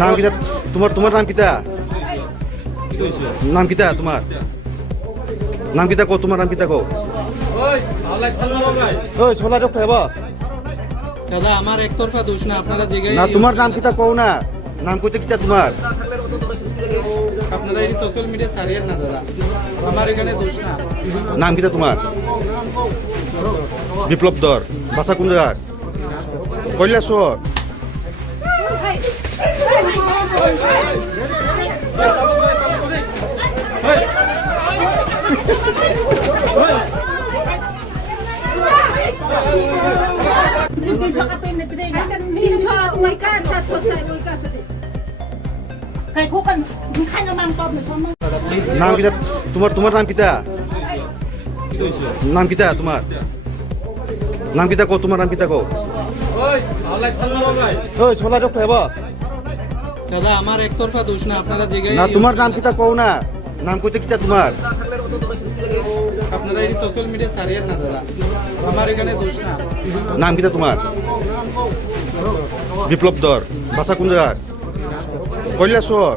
নাম কিতা তোমার নাম কিতা নাম কিতা তোমার নাম কিতা কো তোমার নাম কিতা কো ওই ছোলা চোখ খাইবা দাদা আমার একতরফা দোষ না আপনারা জায়গায় না তোমার নাম কিতা কও না নাম কইতে কিতা তোমার আপনারা এই সোশ্যাল মিডিয়া ছাড়িয়েন না দাদা আমার এখানে দোষ না নাম কিতা তোমার বিপ্লব দর বাসা কোন জায়গার কৈলাসর নাম কিতা তোমার নাম কিতা নাম কিতা তোমার নাম কিতা কো তোমার নাম কিতা কো ওই ছোলা চোখ খাইবা দাদা আমার একতরফা দোষ না আপনারা জায়গায় না তোমার নাম কিতা কও না নাম কইতে কিতা তোমার আপনারা এই সোশ্যাল মিডিয়া ছাড়িয়েন না দাদা আমার এখানে দোষ না নাম কিতা তোমার বিপ্লব দর বাসা কোন জায়গার কৈলাসর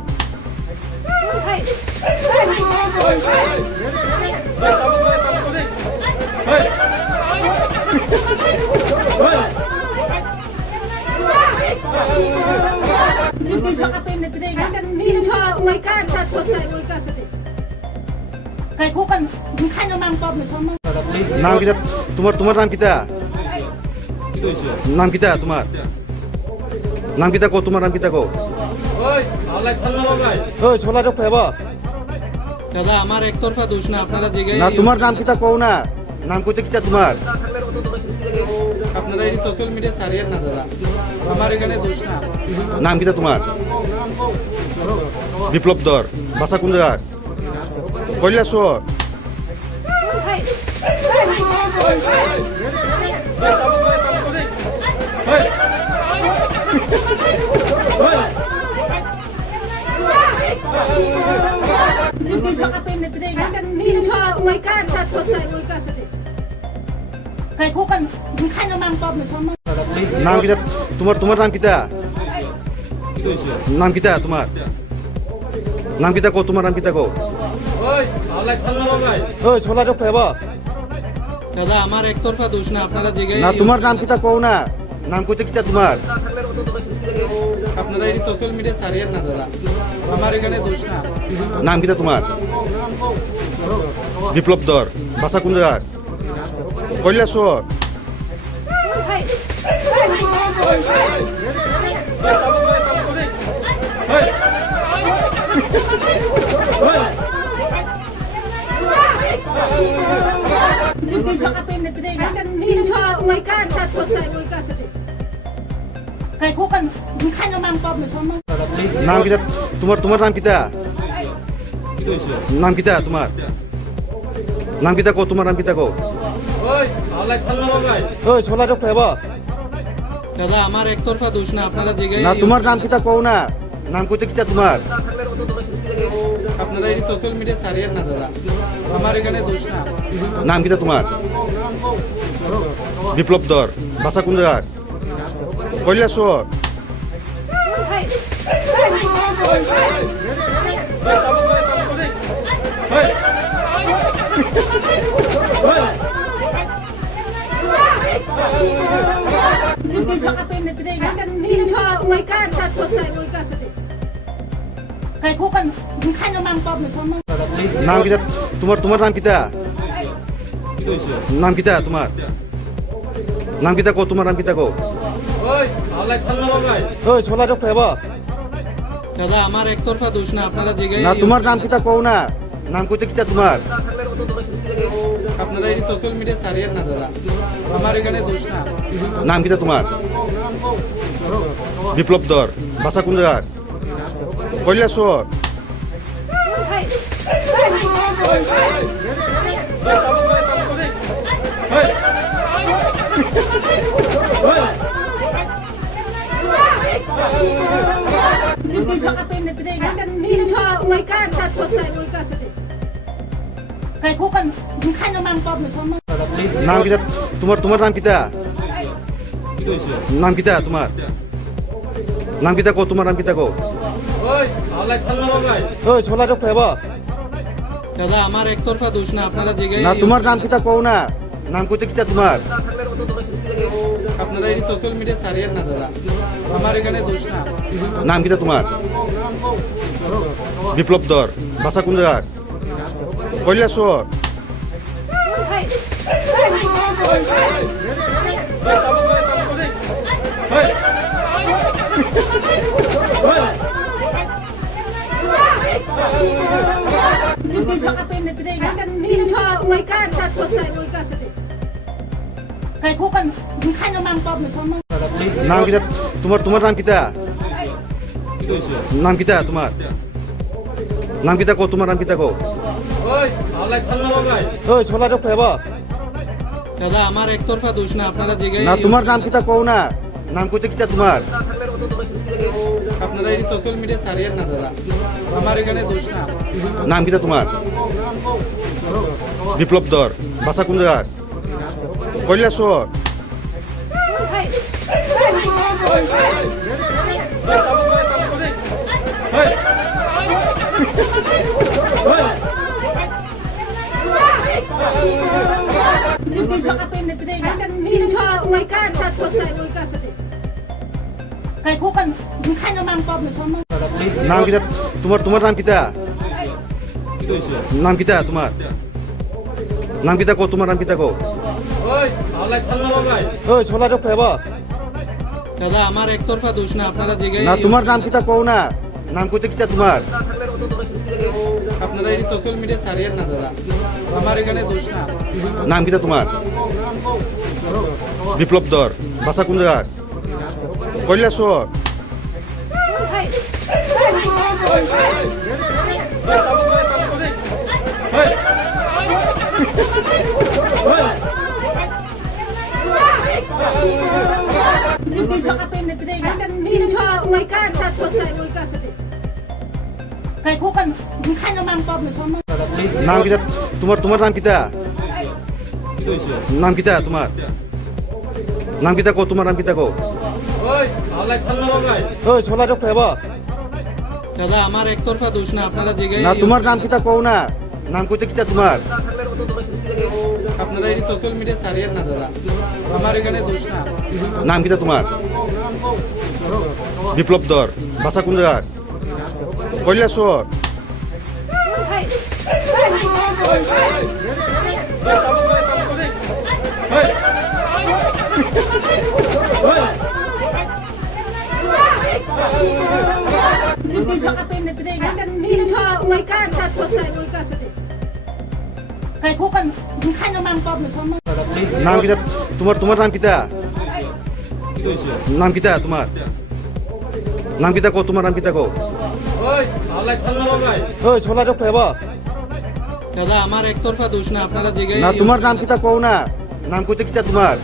নাম কিতা তোমার নাম কিতা নাম কিতা তোমার নাম কিতা কো তোমার নাম কিতা কো ওই ছোলা চোখ খাইবা দাদা আমার একতরফা দোষ না আপনারা জায়গায় না তোমার নাম কিতা কও না নাম কইতে কিতা তোমার আপনারা এই সোশ্যাল মিডিয়া ছাড়িয়েন না দাদা আমার এখানে দোষ না নাম কিতা তোমার বিপ্লব দর বাসা কোন জায়গার কৈলাসর নাম কিতা তোমার নাম কিতা নাম কিতা তোমার নাম কিতা কো তোমার নাম কিতা কো ওই ছোলা চোখ খাইবা দাদা আমার একতরফা দোষ না আপনারা জায়গায় না তোমার নাম কিতা কও না নাম কইতে কিতা তোমার আপনারা এই সোশ্যাল মিডিয়া ছাড়িয়েন না দাদা আমার এখানে দোষ না নাম কিতা তোমার বিপ্লব দর বাসা কোন জায়গার কৈলাসর নাম কিতা তোমার নাম কিতা নাম কিতা তোমার নাম কিতা কো তোমার নাম কিতা কো ওই ছোলা চোখ খাইবা দাদা আমার একতরফা দোষ না আপনারা জায়গায় না তোমার নাম কিতা কও না নাম কইতে কিতা তোমার আপনারা এই সোশ্যাল মিডিয়া ছাড়িয়েন না দাদা আমার এখানে দোষ না নাম কিতা তোমার বিপ্লব দর বাসা কোন জায়গার কৈলাসর নাম কিতা তোমার নাম কিতা নাম কিতা তোমার নাম কিতা কো তোমার নাম কিতা কো ওই ছোলা চোখ খাইবা দাদা আমার একতরফা দোষ না আপনারা জায়গায় না তোমার নাম কিতা কও না নাম কইতে কিতা তোমার আপনারা এই সোশ্যাল মিডিয়া ছাড়িয়েন না দাদা আমার এখানে দোষ না নাম কিতা তোমার বিপ্লব দর বাসা কোন জায়গার কৈলাসর নাম কিতা তোমার নাম কিতা নাম কিতা তোমার নাম কিতা কো তোমার নাম কিতা কো ওই ছোলা চোখ হেবা দাদা আমার একতরফা দোষ না আপনারা যেগাই না তোমার নাম কিতা কও না নাম কইতে কিতা তোমার আপনারা এই সোশ্যাল মিডিয়া ছাড়িয়েন না দাদা আমার এখানে দোষ না নাম কিতা তোমার বিপ্লব দর বাসা কোন জায়গার কৈলাসর নাম কিতা তোমার নাম কিতা নাম কিতা তোমার নাম কিতা কো তোমার নাম কিতা কো ওই ছোলা চোখ হেবা দাদা আমার একতরফা দোষ না আপনারা যেগাই না তোমার নাম কিতা কও না নাম কইতে কিতা তোমার আপনারা এই সোশ্যাল মিডিয়া ছাড়িয়েন না দাদা আমার এখানে দোষ না নাম কিতা তোমার বিপ্লব দর বাসা কোন জায়গার কৈলাসর নাম কিতা তোমার নাম কিতা নাম কিতা তোমার নাম কিতা কো তোমার নাম কিতা কো ওই ছোলা চোখ হেবা দাদা আমার একতরফা দোষ না আপনারা যেগাই না তোমার নাম কিতা কও না নাম কইতে কিতা তোমার আপনারা এই সোশ্যাল মিডিয়া ছাড়িয়েন না দাদা আমার এখানে দোষ না নাম কিতা তোমার বিপ্লব দর বাসা কোন জায়গার কৈলাসর নাম কিতা তোমার নাম কিতা নাম কিতা তোমার নাম কিতা কো তোমার নাম কিতা কো ওই ছোলা চোখ হেবা দাদা আমার একতরফা দোষ না আপনারা যেগাই না তোমার নাম কিতা কও না নাম কইতে কিতা তোমার আপনারা এই সোশ্যাল মিডিয়া ছাড়িয়েন না দাদা আমার এখানে দোষ না নাম কিতা তোমার বিপ্লব দর বাসা কোন জায়গার কৈলাসর নাম কিতা তোমার নাম কিতা নাম কিতা তোমার নাম কিতা কো তোমার নাম কিতা কো ওই ছোলা চোখ হেবা দাদা আমার একতরফা দোষ না আপনারা যেগাই না তোমার নাম কিতা কও না নাম কইতে কিতা তোমার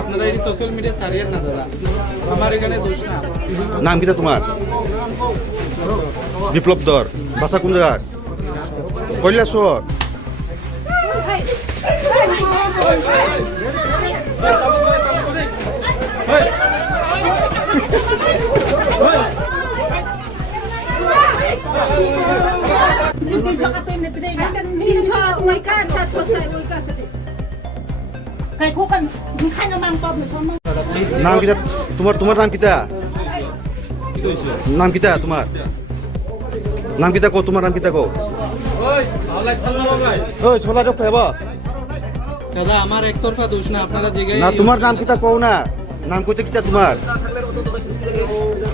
আপনারা এই সোশ্যাল মিডিয়া ছাড়িয়েন না দাদা আমার এখানে দোষ না নাম কিতা তোমার বিপ্লব দর বাসা কোন জায়গার কৈলাসর নাম কিতা তোমার নাম কিতা নাম কিতা তোমার নাম কিতা কো তোমার নাম কিতা কো ওই ছোলা চোখ হেবা দাদা আমার একতরফা দোষ না আপনারা যেগাই না তোমার নাম কিতা কও না নাম কইতে কিতা তোমার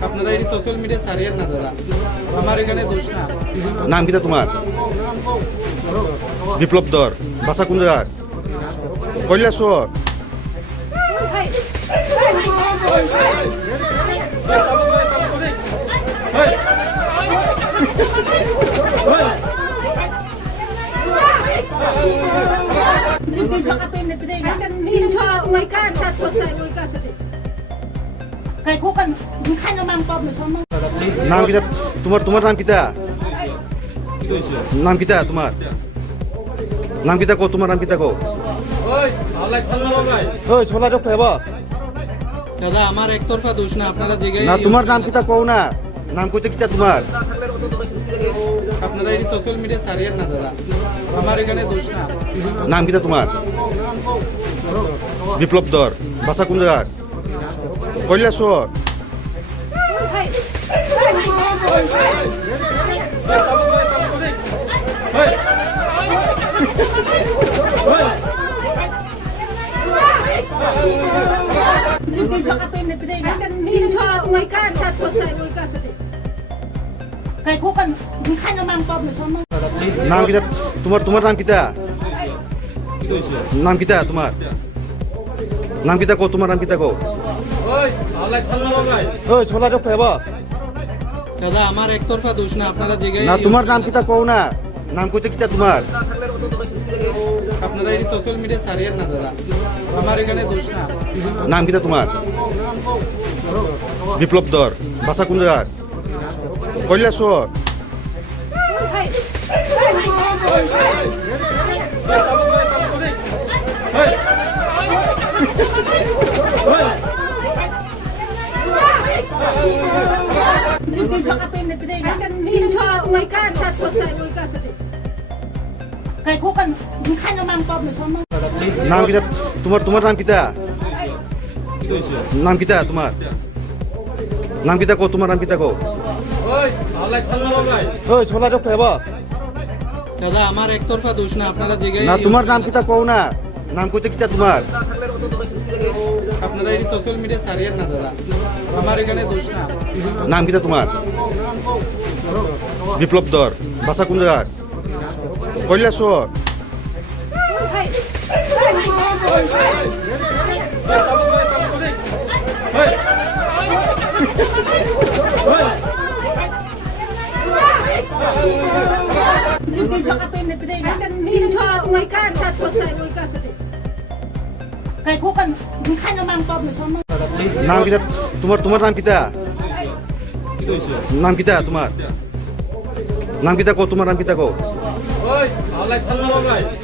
আপনারা এই সোশ্যাল মিডিয়া ছাড়িয়েন না দাদা আমার এখানে দোষ না নাম কিতা তোমার বিপ্লব দর বাসা কোন জায়গার কৈলাসর নাম কিতা তোমার নাম কিতা নাম কিতা তোমার নাম কিতা কো তোমার নাম কিতা কো ওই ছোলা চোখ হেবা দাদা আমার একতরফা দোষ না আপনারা জায়গায় না তোমার নাম কিতা কও না নাম কইতে কিতা তোমার আপনারা এই সোশ্যাল মিডিয়া ছাড়িয়েন না দাদা আমার এখানে দোষ না নাম কিতা তোমার বিপ্লব দর বাসা কোন জায়গার কৈলাসর নাম কিতা তোমার তোমার নাম কিতা নাম কিতা তোমার নাম কিতা কো তোমার নাম কিতা কো ওই ছোলা চোখ হেবা দাদা আমার একতরফা দোষ না আপনারা জায়গায় না তোমার নাম কিতা কও না নাম কইতে কিতা তোমার আপনারা এই সোশ্যাল মিডিয়া ছাড়িয়েন না দাদা আমার এখানে দোষ না নাম কিতা তোমার বিপ্লব দর বাসা কোন জায়গার কৈলাসর নাম কিতা তোমার তোমার নাম কিতা নাম কিতা তোমার নাম কিতা কো তোমার নাম কিতা কো ওই ছোলা চোখ হেবা দাদা আমার একতরফা দোষ না আপনারা জায়গায় না তোমার নাম কিতা কও না নাম কইতে কিতা তোমার আপনারা এই সোশ্যাল মিডিয়া ছাড়িয়েন না দাদা আমার এখানে দোষ না নাম কিতা তোমার বিপ্লব দর বাসা কোন জায়গার কৈলাসর নাম কিতা তোমার তোমার নাম কিতা নাম কিতা তোমার নাম কিতা কো তোমার নাম কিতা কো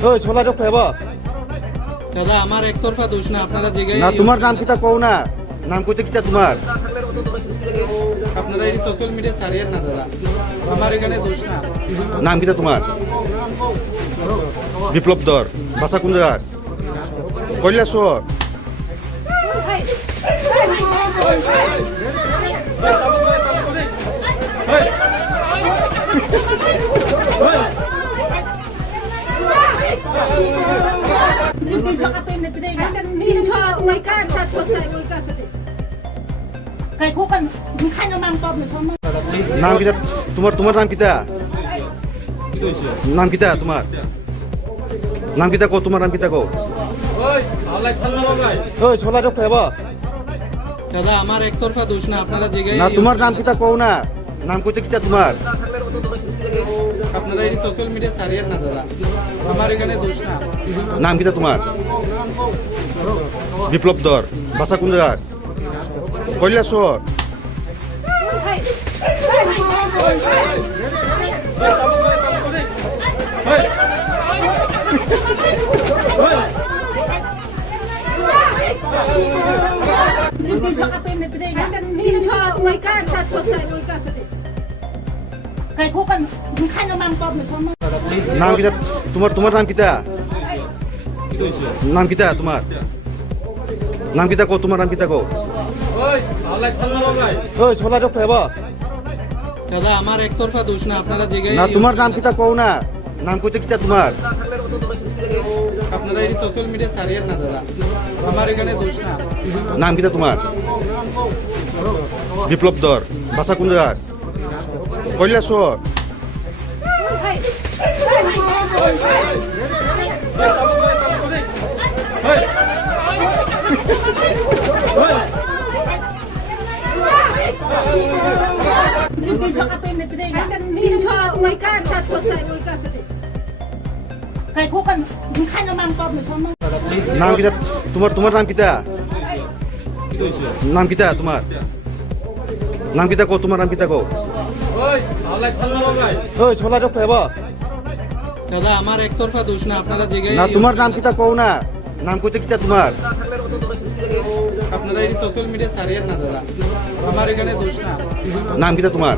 ওই ছোলা চোখ হেবা দাদা আমার একতরফা দোষ না আপনারা জায়গায় না তোমার নাম কিতা কও না নাম কইতে কিতা তোমার আপনারা এই সোশ্যাল মিডিয়া ছাড়িয়েন না দাদা আমার এখানে দোষ না নাম কিতা তোমার বিপ্লব দর বাসা কোন জায়গার কৈলাসর নাম কিতা তোমার তোমার নাম কিতা নাম কিতা তোমার নাম কিতা কো তোমার নাম কিতা কো ওই ছোলা চোখ হেবা দাদা আমার একতরফা দোষ না আপনারা জায়গায় না তোমার নাম কিতা কও না নাম কইতে কিতা তোমার আপনারা এই সোশ্যাল মিডিয়া ছাড়িয়েন না দাদা আমার এখানে দোষ না নাম কিতা তোমার বিপ্লব দর বাসা কোন জায়গার কৈলাসর নাম কিতা তোমার তোমার নাম কিতা নাম কিতা তোমার নাম কিতা কো তোমার নাম কিতা কো ওই ছোলা চোখ হেবা দাদা আমার একতরফা দোষ না আপনারা জায়গায় না তোমার নাম কিতা কও না নাম কইতে কিতা তোমার আপনারা এই সোশ্যাল মিডিয়া ছাড়িয়েন না দাদা আমার এখানে দোষ না নাম কিতা তোমার বিপ্লব দর বাসা কোন জায়গার কৈলাসর নাম কিতা তোমার তোমার নাম কিতা নাম কিতা তোমার নাম কিতা কো তোমার নাম কিতা কো ওই ছোলা চোখ হেবা দাদা আমার একতরফা দোষ না আপনারা জায়গায় না তোমার নাম কিতা কও না নাম কইতে কিটা তোমার? আপনারা এই সোশ্যাল মিডিয়া ছাড়িয়েন না দাদা, আমার এখানে দোষ না। নাম কিটা তোমার?